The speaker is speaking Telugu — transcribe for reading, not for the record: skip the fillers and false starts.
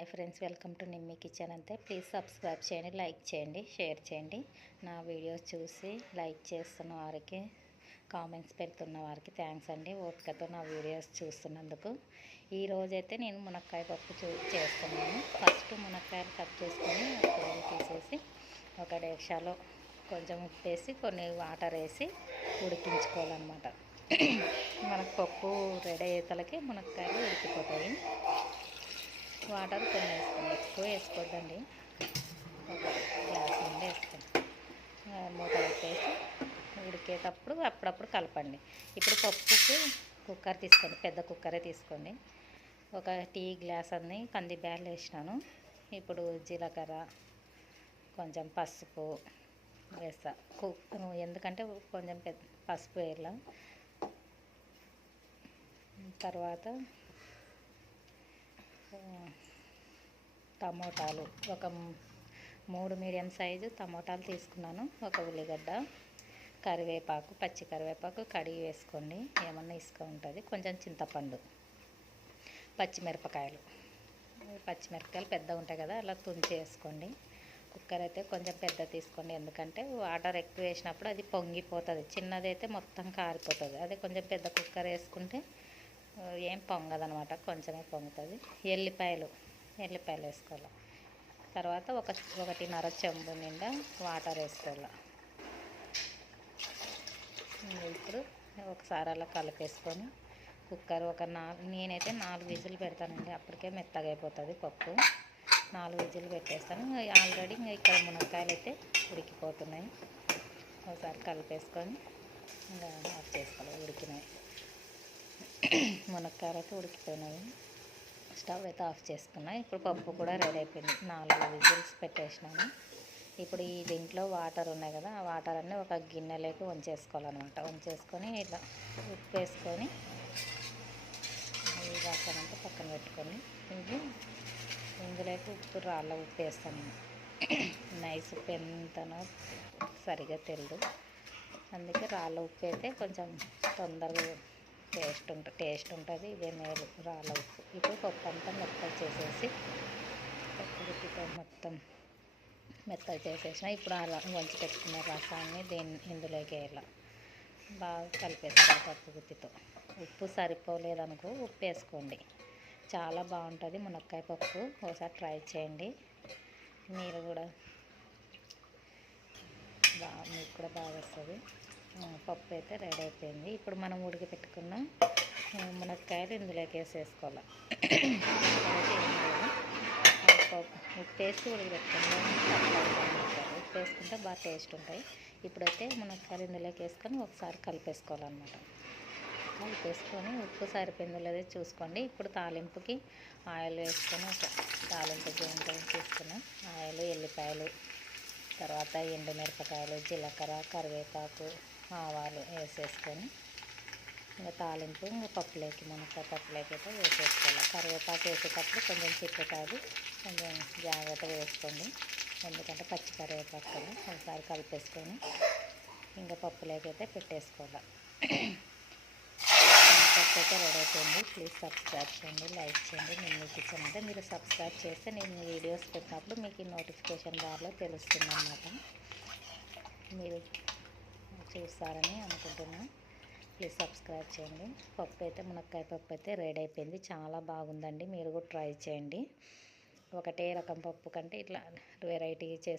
Hi friends, welcome to Nimmi kitchen. అంతే ప్లీజ్ సబ్స్క్రైబ్ చేయండి, లైక్ చేయండి, షేర్ చేయండి. నా వీడియోస్ చూసి లైక్ చేస్తున్న వారికి, కామెంట్స్ పెడుతున్న వారికి థ్యాంక్స్ అండి, ఓపికతో నా వీడియోస్ చూస్తున్నందుకు. ఈరోజైతే నేను మునక్కాయ పప్పు చేస్తున్నాను. ఫస్ట్ మునక్కాయలు కట్ చేసుకొని తోలు తీసేసి ఒక డేక్షాలో కొంచెం ఉప్పు వేసి కొన్ని వాటర్ వేసి ఉడికించుకోవాలన్నమాట. మనకు పప్పు రెడీ అయ్యేతలకి మునక్కాయలు ఉడికిపోతాయి. వాటర్ కొన్ని వేసుకోండి, ఎక్కువ వేసుకోవద్దండి, ఒక గ్లాస్ నుండి వేసుకోండి. మూత పెట్టేసి ఉడికేటప్పుడు అప్పుడప్పుడు కలపండి. ఇప్పుడు పప్పుకి కుక్కర్ తీసుకోండి, పెద్ద కుక్కరే తీసుకోండి. ఒక టీ గ్లాస్ అన్ని కంది బ్యాళ్ళు వేసినాను. ఇప్పుడు జీలకర్ర, కొంచెం పసుపు వేస్తా. ఎందుకంటే కొంచెం పసుపు వేయాల. తర్వాత టమోటాలు ఒక 3 మీడియం సైజు టమోటాలు తీసుకున్నాను. ఒక ఉల్లిగడ్డ, కరివేపాకు, పచ్చి కరివేపాకు కడిగి వేసుకోండి, ఏమన్నా ఇసుక ఉంటుంది. కొంచెం చింతపండు, పచ్చిమిరపకాయలు పెద్దగా ఉంటాయి కదా, అలా తుంచి వేసుకోండి. కుక్కర్ అయితే కొంచెం పెద్ద తీసుకోండి, ఎందుకంటే వాటర్ ఎక్కువ వేసినప్పుడు అది పొంగిపోతుంది. చిన్నదైతే మొత్తం కారిపోతుంది. అదే కొంచెం పెద్ద కుక్కర్ వేసుకుంటే ఏం పొంగదనమాట, కొంచెమే పొంగుతుంది. ఎల్లిపాయలు వేసుకోవాలి. తర్వాత ఒకటిన్నర చెంబు నిండా వాటర్ వేసుకోవాలి. ఇప్పుడు ఒకసారి అలా కలిపేసుకొని కుక్కర్ నేనైతే 4 విజిల్ పెడతానండి, అప్పటికే మెత్తగా అయిపోతుంది పప్పు. 4 విజిల్ పెట్టేస్తాను. ఆల్రెడీ ఇక్కడ మునక్కాయలు అయితే ఉడికిపోతున్నాయి. ఒకసారి కలిపేసుకొని ఇంకా ఆఫ్ చేసుకోవాలి. ఉడికినాయి మునక్కాయలు అయితే ఉడికిపోయినాయి. స్టవ్ అయితే ఆఫ్ చేసుకున్నా. ఇప్పుడు పప్పు కూడా రెడీ అయిపోయింది. 4 విజిల్స్ పెట్టేసినాను. ఇప్పుడు ఈ దీంట్లో వాటర్ ఉన్నాయి కదా, ఆ వాటర్ అన్నీ ఒక గిన్నెలోకి వంచేసుకోవాలన్నమాట. వంచేసుకొని ఇట్లా ఉప్పు వేసుకొని ఈ రకమంతా పక్కన పెట్టుకొని ఇందులోకి రాళ్ళ ఉప్పు వేస్తాను. నైస్ ఉప్పు ఎంతనో సరిగా తెలియదు, అందుకే రాళ్ళ ఉప్పు అయితే కొంచెం తొందరగా టేస్ట్ ఉంటుంది. ఇదే మేలు రాళ్ళ ఉప్పు. ఇప్పుడు పప్పు అంతా మెత్తగా చేసేసి పప్పు గుత్తితో మొత్తం మెత్తగా చేసేసిన. ఇప్పుడు అలా వంచి పెట్టుకున్న రసాన్ని ఇందులోకి వేయాలి. బాగా కలిపేసుకోవాలి పప్పు గుత్తితో. ఉప్పు సరిపోలేదనుకో ఉప్పు వేసుకోండి, చాలా బాగుంటుంది మునక్కాయ పప్పు. ఒకసారి ట్రై చేయండి, మీకు కూడా బాగా వస్తుంది. పప్పు అయితే రెడీ అయిపోయింది. ఇప్పుడు మనం ఉడికి పెట్టుకున్న మునక్కాయలు ఇందులోకి వేసేసుకోవాలి. ఉప్పు వేసి ఉడికి పెట్టుకుంటాం. ఉప్పు వేసుకుంటే బాగా టేస్ట్ ఉంటాయి. ఇప్పుడైతే మునక్కాయలు ఇందులోకి వేసుకొని ఒకసారి కలిపేసుకోవాలన్నమాట. కలిపేసుకొని ఉప్పు సరిపోయిందో లేదో చూసుకోండి. ఇప్పుడు తాలింపుకి ఆయిల్ వేసుకొని ఒక తాలింపు గిన్నె తీసుకుని ఆయిల్, ఎల్లిపాయలు, తర్వాత ఎండుమిరపకాయలు, జీలకర్ర, కరివేపాకు, ఆవాలు వేసేసుకొని ఇంకా తాలింపు పప్పులోకి మునక్కాయ పప్పులోకి అయితే వేసేసుకోవాలి. కరివేపాకు వేసేటప్పుడు కొంచెం చిక్కుతాది, కొంచెం జాగ్రత్తగా వేసుకోండి, ఎందుకంటే పచ్చి కరివేపాకు కదా. ఒకసారి కలిపేసుకొని ఇంకా పప్పులోకి అయితే పెట్టేసుకోవాలి. పప్పు అయితే రెడీ అయిపోయింది. ప్లీజ్ సబ్స్క్రైబ్ చేయండి, లైక్ చేయండి. నిమ్మీ కిచెన్ అంటే మీరు సబ్స్క్రైబ్ చేస్తే నేను వీడియోస్ పెట్టినప్పుడు మీకు నోటిఫికేషన్ బార్లో తెలుస్తుంది అన్నమాట. మీరు చూస్తారని అనుకుంటున్నాను. ప్లీజ్ సబ్స్క్రైబ్ చేయండి. పప్పు అయితే మునక్కాయ పప్పు అయితే రెడీ అయిపోయింది. చాలా బాగుందండి, మీరు కూడా ట్రై చేయండి. ఒకటే రకం పప్పు కంటే ఇట్లా వెరైటీ చేసి